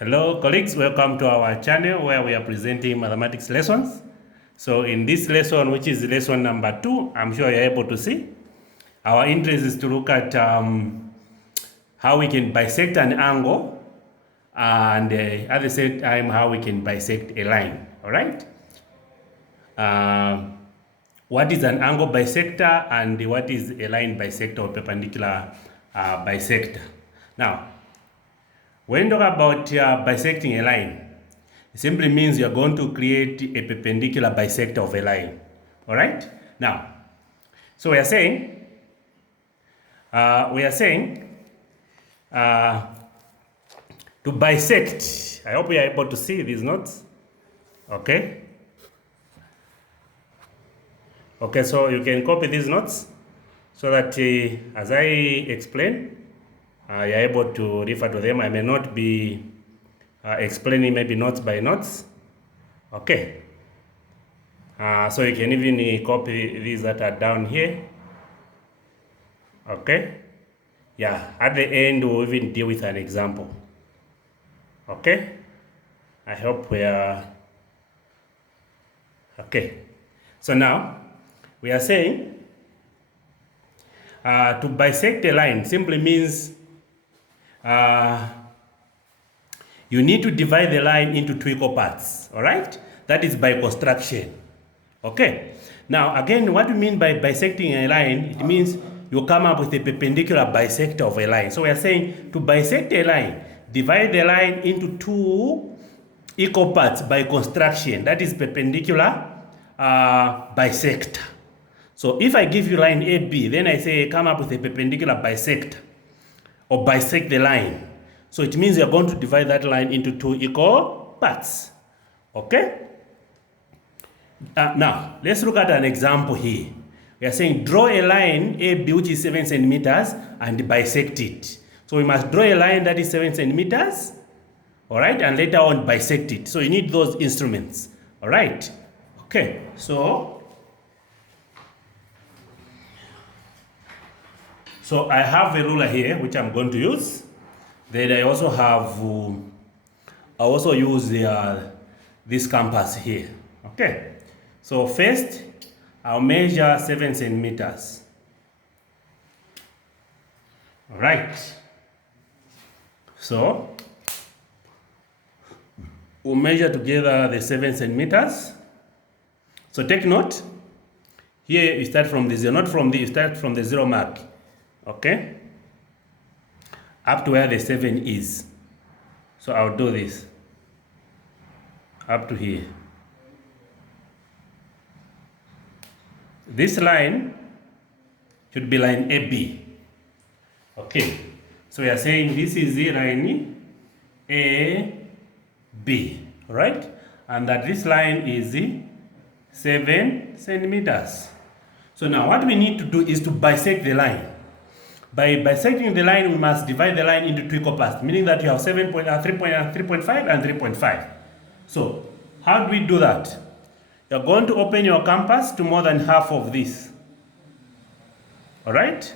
Hello colleagues, welcome to our channel where we are presenting mathematics lessons. So in this lesson, which is lesson number 2, I'm sure you're able to see, our interest is to look at how we can bisect an angle and at the same time how we can bisect a line, all right? What is an angle bisector and what is a line bisector or perpendicular bisector? Now, when you talk about bisecting a line, it simply means you're going to create a perpendicular bisector of a line. All right? Now, so we are saying to bisect. I hope you are able to see these notes. Okay. Okay, so you can copy these notes so that as I explain, you're able to refer to them. I may not be explaining maybe notes by notes. Okay. So you can even copy these that are down here. Okay. Yeah, at the end we'll even deal with an example. Okay. I hope we are okay. So now we are saying to bisect a line simply means you need to divide the line into two equal parts, all right? That is by construction, okay? Now, again, what we mean by bisecting a line, it means you come up with a perpendicular bisector of a line. So we are saying to bisect a line, divide the line into two equal parts by construction. That is perpendicular bisector. So if I give you line AB, then I say come up with a perpendicular bisector, or bisect the line. So it means you're going to divide that line into two equal parts. Okay? Now, let's look at an example here. We are saying draw a line AB which is 7 centimeters and bisect it. So we must draw a line that is 7 centimeters, all right, and later on bisect it. So you need those instruments, all right? Okay, so I have a ruler here which I'm going to use. Then I also have, I also use this compass here. Okay. So first, I'll measure 7 centimeters. All right. So we'll measure together the 7 centimeters. So take note. Here you start from the zero, not from the, you start from the 0 mark. Okay, up to where the 7 is. So I'll do this up to here. This line should be line AB. Okay, so we are saying this is the line AB, right? And that this line is the 7 centimeters. So now what we need to do is to bisect the line. By bisecting the line, we must divide the line into two equal parts, meaning that you have 3.5 and 3.5. So, how do we do that? You're going to open your compass to more than half of this. Alright?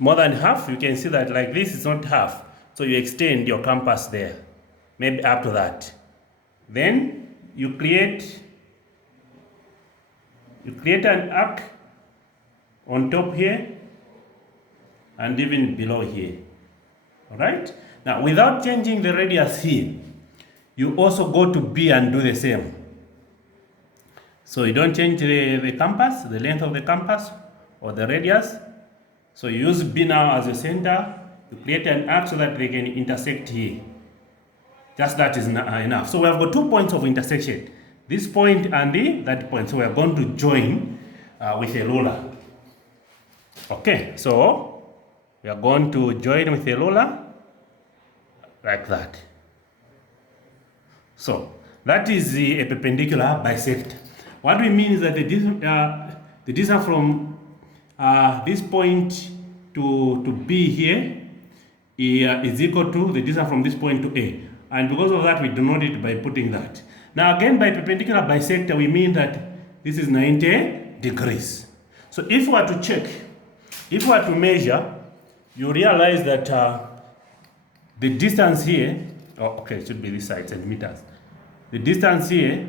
More than half, you can see that like this is not half. So you extend your compass there, maybe up to that. Then you create an arc on top here and even below here. All right? Now, without changing the radius here, you also go to B and do the same. So you don't change the compass, the length of the compass or the radius. So you use B now as a center. You create an arc so that they can intersect here. Just that is enough. So we have got 2 points of intersection. This point and that point. So we are going to join with a ruler. Okay, so we are going to join with a ruler like that. So that is a perpendicular bisector. What we mean is that the distance from this point to B here is equal to the distance from this point to A. And because of that, we denote it by putting that. Now again, by perpendicular bisector, we mean that this is 90 degrees. So if we were to check, if we were to measure, you realize that the distance here Oh, okay, it should be this side, centimeters. The distance here,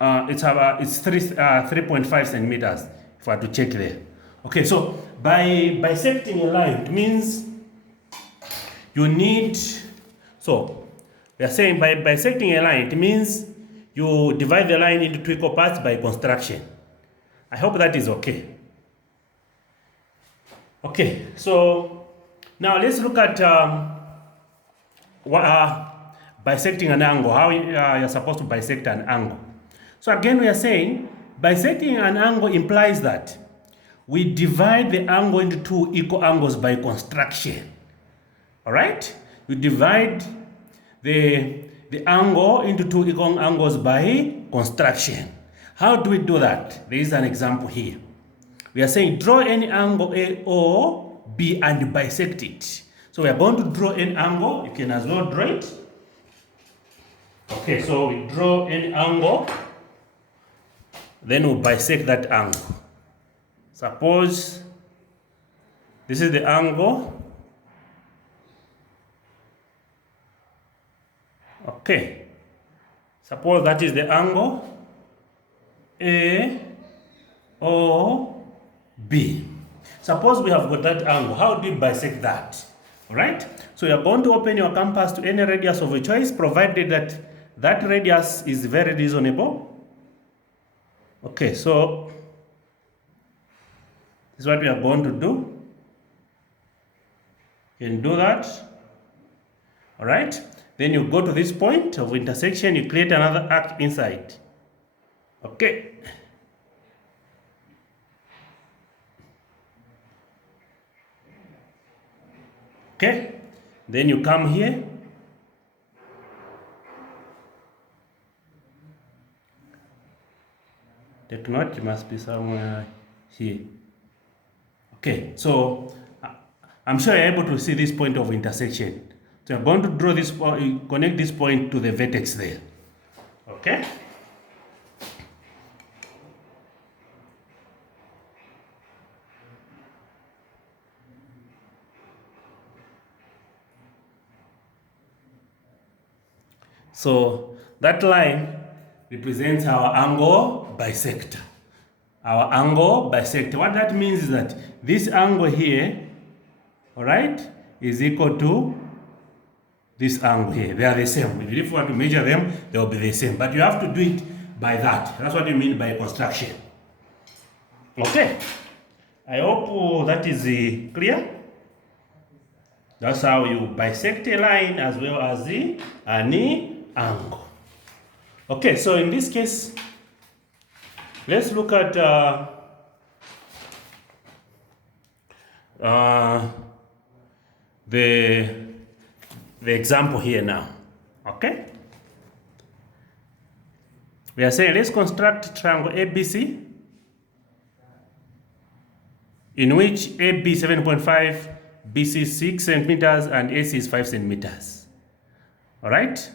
it's 3.5 centimeters, if I had to check there. Okay, so by bisecting a line, it means you need, so we are saying by bisecting a line, it means you divide the line into two equal parts by construction. I hope that is okay. Okay, so now let's look at bisecting an angle, how you're supposed to bisect an angle. So again, we are saying bisecting an angle implies that we divide the angle into two equal angles by construction. All right? You divide the angle into two equal angles by construction. How do we do that? There is an example here. We are saying draw any angle A or B and bisect it. So we are going to draw an angle. You can as well draw it. Okay, so we draw an angle, then we bisect that angle. Suppose this is the angle. Okay, suppose that is the angle A or B. Suppose we have got that angle. How do we bisect that? All right. So you are going to open your compass to any radius of your choice, provided that that radius is very reasonable. Okay, so this is what we are going to do. You can do that. All right. Then you go to this point of intersection, you create another arc inside. Okay. Okay. Then you come here. The knot must be somewhere here. Okay, so I'm sure you're able to see this point of intersection. So I'm going to draw this point, connect this point to the vertex there. Okay? So that line represents our angle bisector. Our angle bisector. What that means is that this angle here, all right, is equal to this angle here. They are the same. If you want to measure them, they will be the same. But you have to do it by that. That's what you mean by construction. Okay. I hope that is clear. That's how you bisect a line as well as an angle. Okay, so in this case, let's look at the example here now. Okay, we are saying let's construct triangle ABC in which AB 7.5, BC 6 centimeters, and AC is 5 centimeters. All right.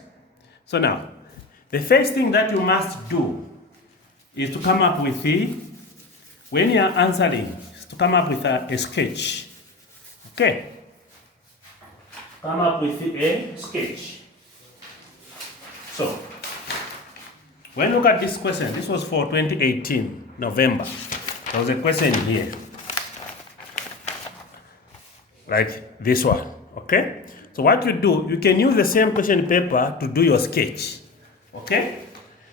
So now, the first thing that you must do is to come up with when you are answering, to come up with a sketch. Okay. Come up with a sketch. So, when you look at this question, this was for 2018, November. There was a question here. Like this one. Okay? So what you do, you can use the same question paper to do your sketch. Okay?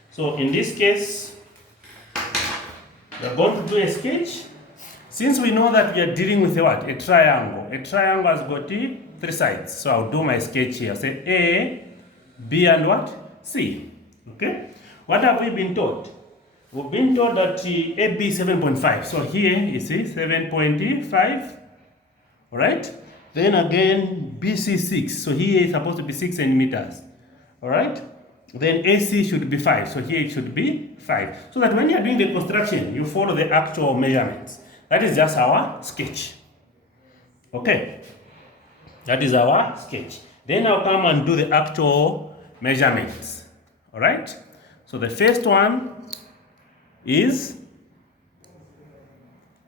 So in this case, we are going to do a sketch. Since we know that we are dealing with what? A triangle. A triangle has got 3 sides. So I'll do my sketch here. I'll say A, B, and what? C. Okay? What have we been taught? We've been taught that AB 7.5. So here you see 7.5. Alright? Then again BC 6. So here is supposed to be 6 centimeters. Alright? Then AC should be 5. So here it should be 5. So that when you are doing the construction, you follow the actual measurements. That is just our sketch. Okay? That is our sketch. Then I'll come and do the actual measurements. Alright? So the first one is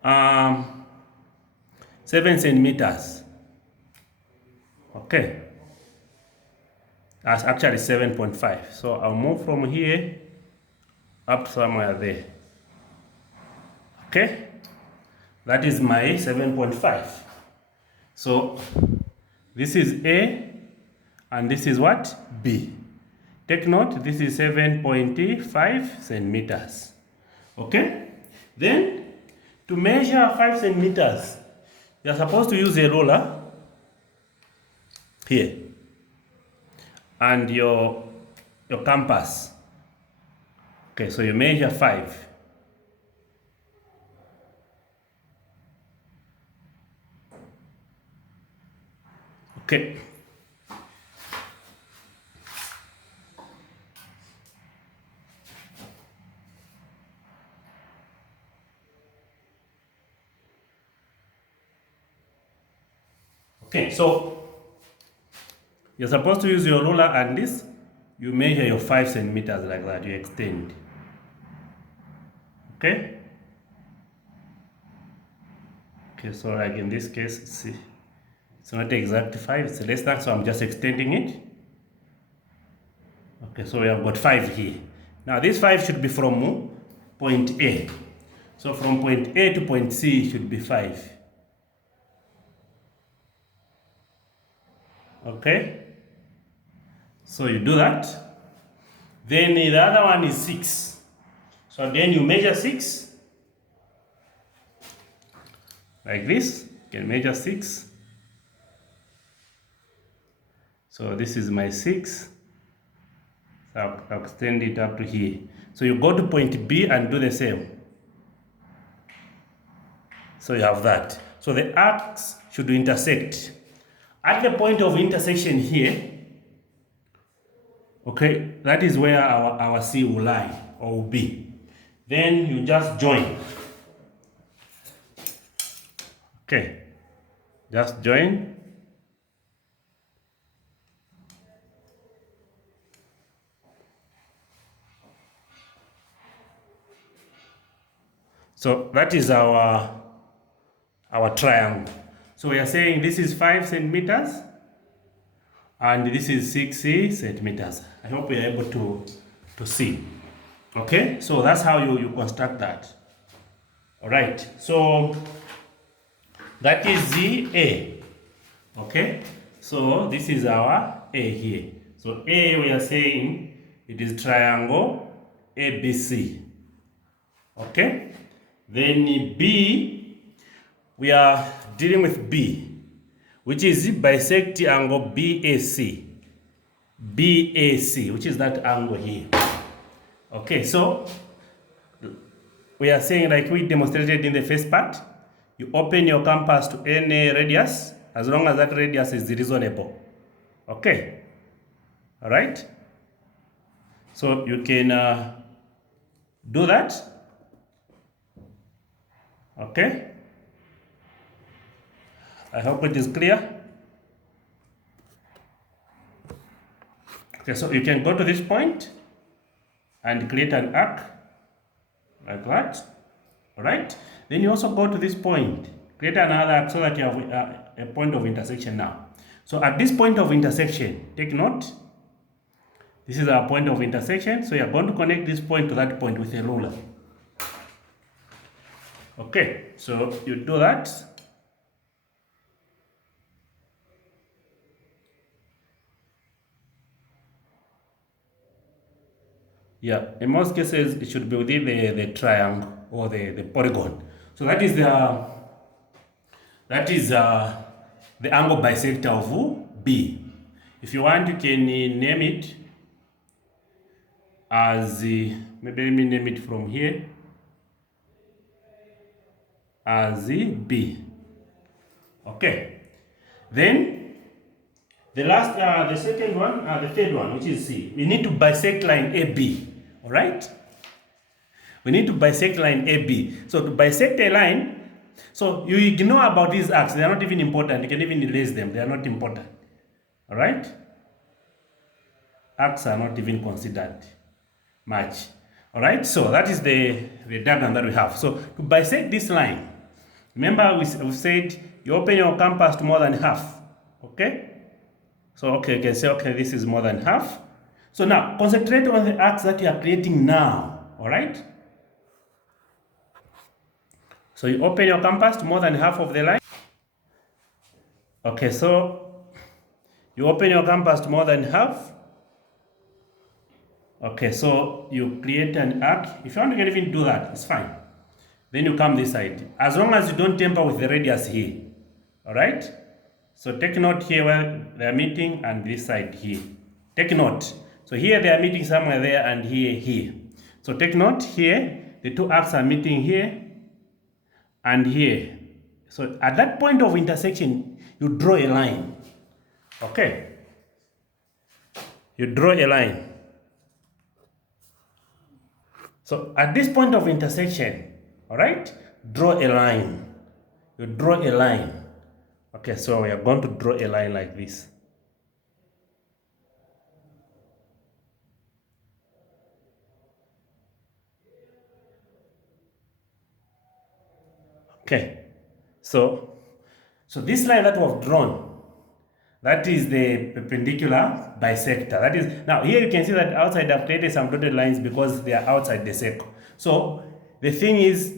7 centimeters. Okay, that's actually 7.5. So I'll move from here up to somewhere there. Okay, that is my 7.5. So this is A and this is what? B. Take note, this is 7.5 centimeters. Okay, then to measure 5 centimeters, you're supposed to use a ruler here and your compass. Okay, so you measure 5. Okay. Okay, so you're supposed to use your ruler and this, you measure your 5 centimeters like that, you extend. Okay? Okay, so like in this case, see, it's not exact 5, it's less than, so I'm just extending it. Okay, so we have got 5 here. Now this 5 should be from point A. So from point A to point C should be 5. Okay? So you do that. Then the other one is 6. So then you measure 6. Like this. You can measure 6. So this is my 6. So I'll extend it up to here. So you go to point B and do the same. So you have that. So the arcs should intersect. At the point of intersection here, okay, that is where our C will lie or will be. Then you just join. Okay, just join. So that is our triangle. So we are saying this is 5 centimeters and this is 6 centimeters. I hope we are able to see. Okay, so that's how you construct that. All right, so that is the A. Okay, so this is our A here. So A, we are saying it is triangle ABC. Okay, then B, we are dealing with B, which is bisect angle BAC. BAC, which is that angle here. Okay, so we are saying, like we demonstrated in the first part, you open your compass to any radius as long as that radius is reasonable. Okay, all right, so you can do that. Okay, I hope it is clear. Okay, so you can go to this point and create an arc like that. All right, then you also go to this point, create another arc so that you have a point of intersection now. So at this point of intersection, take note, this is our point of intersection. So you are going to connect this point to that point with a ruler. Okay, so you do that. Yeah, in most cases it should be within the triangle or the polygon. So that is the angle bisector of B. If you want, you can name it as maybe let me name it from here as B. Okay, then the second one, the third one, which is C. We need to bisect line AB. All right, we need to bisect line AB. So to bisect a line, so you ignore about these arcs. They are not even important. You can even erase them. They are not important. All right, arcs are not even considered much. All right, so that is the diagram that we have. So to bisect this line, remember we said you open your compass to more than half. Okay, So, okay, you can say, okay, this is more than half. So now, concentrate on the arcs that you are creating now, all right? So you open your compass to more than half of the line. Okay, so you open your compass to more than half. Okay, so you create an arc. If you want to even do that, it's fine. Then you come this side. As long as you don't tamper with the radius here, all right? So take note here where they are meeting and this side here. Take note. So here they are meeting somewhere there and here. So take note here, the two arcs are meeting here and here. So at that point of intersection, you draw a line. Okay? You draw a line. So at this point of intersection, all right, draw a line. You draw a line. Okay, so we are going to draw a line like this. Okay, so this line that we have drawn, that is the perpendicular bisector. That is, now here you can see that outside I've created some dotted lines because they are outside the circle. So the thing is,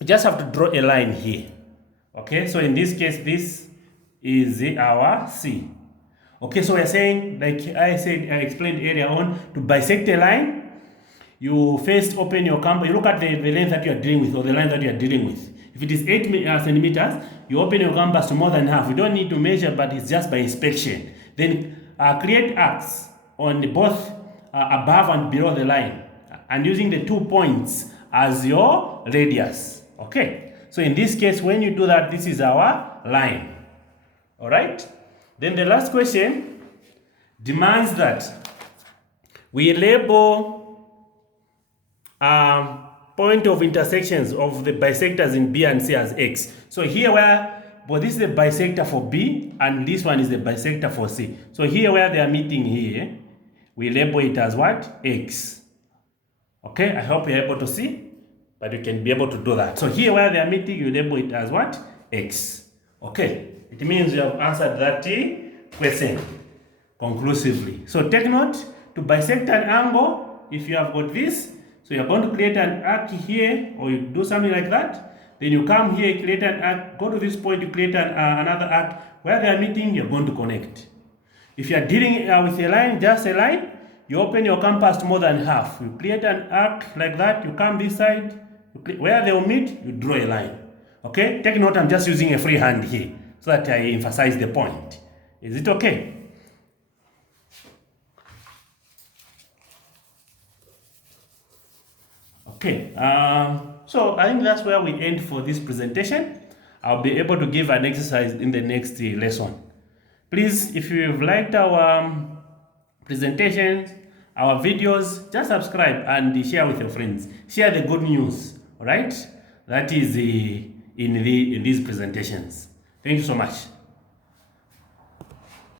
you just have to draw a line here. Okay, so in this case, this is our C. Okay, so we're saying, like I explained earlier on, to bisect a line, you first open your compass, you look at the length that you are dealing with, or the line that you are dealing with. If it is 8 centimeters, you open your compass to more than half. You don't need to measure, but it's just by inspection. Then create arcs on both above and below the line, and using the 2 points as your radius. Okay, so in this case, when you do that, this is our line. All right, then the last question demands that we label point of intersections of the bisectors in B and C as X. So here this is the bisector for B and this one is the bisector for C. So here where they are meeting here, we label it as what? X. Okay, I hope you're able to see, but you can be able to do that. So here where they are meeting, you label it as what? X. Okay, it means you have answered that question conclusively. So take note, to bisect an angle, if you have got this, so you're going to create an arc here, or you do something like that. Then you come here, create an arc, go to this point, you create another arc. Where they are meeting, you're going to connect. If you are dealing with a line, just a line, you open your compass to more than half. You create an arc like that, you come this side, where they will meet, you draw a line. Okay, take note, I'm just using a free hand here so that I emphasize the point. Is it okay? Okay, so I think that's where we end for this presentation. I'll be able to give an exercise in the next lesson. Please, if you've liked our presentations, our videos, just subscribe and share with your friends. Share the good news, all right? That is in these presentations. Thank you so much.